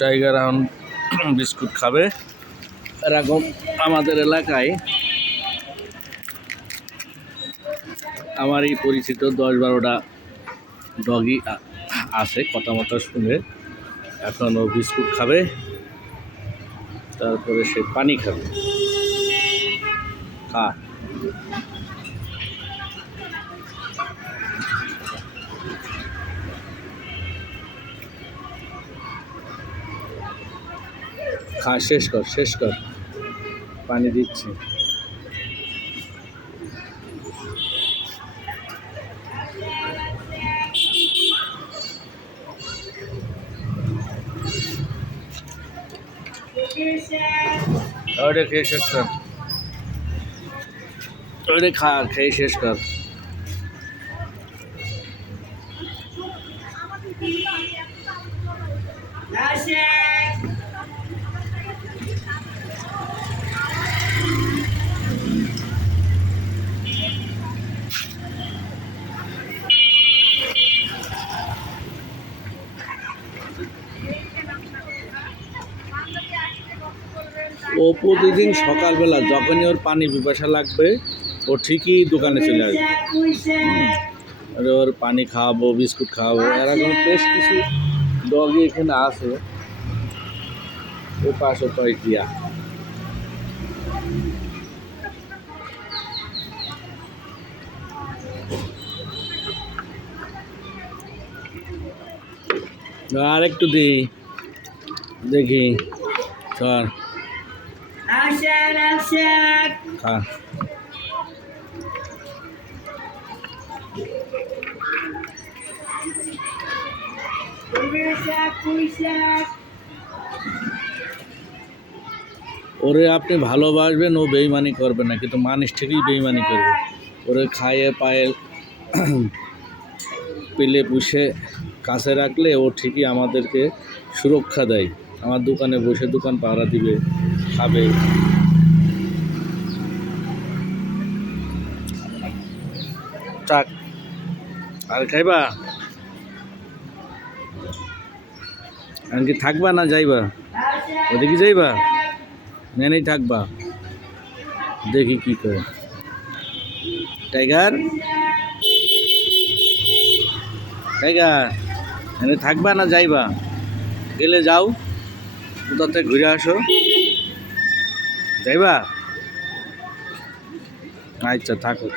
Tiger এখন biscuit খাবে। এরকম আমাদের এলাকায় আমারই পরিচিত 10-12টা ডগি আছে, কথা মতো শুনে। এখন ও বিস্কুট খাবে, তারপরে সে পানি খাবে। খা খা, শেষ কর, পানি দিচ্ছি। ওটা খেয়ে শেষ কর, ওটা খেয়ে শেষ কর। ও প্রতিদিন সকালবেলা যখনই ওর পানি পিপাসা লাগবে ও ঠিকই দোকানে চলে আসবে। ওর পানি খাওয়াবো, বিস্কুট খাওয়াবো। এরকম বেশ কিছু ডগই এখানে আছে, ও পাশে দিয়া। আর একটু দেখি চল খা। ওরে আপনি ভালোবাসবেন, ও বেইমানি করবে না, কিন্তু মানুষ ঠিকই বেইমানি করবে। ওরে খাইয়ে পায়ে পেলে পুষে কাছে রাখলে ও ঠিকই আমাদেরকে সুরক্ষা দেয়। আমার দোকানে বসে দোকান পাহারা দিবে, খাবে। চাক আর খাইবা? এমনকি থাকবা না যাইবা? ওদিকে যাইবা? নেই থাকবা? দেখি কি করে। টাইগার এনে থাকবা না যাইবা? গেলে যাও, কোথা থেকে ঘুরে আসো। যাইবা? আচ্ছা থাকো।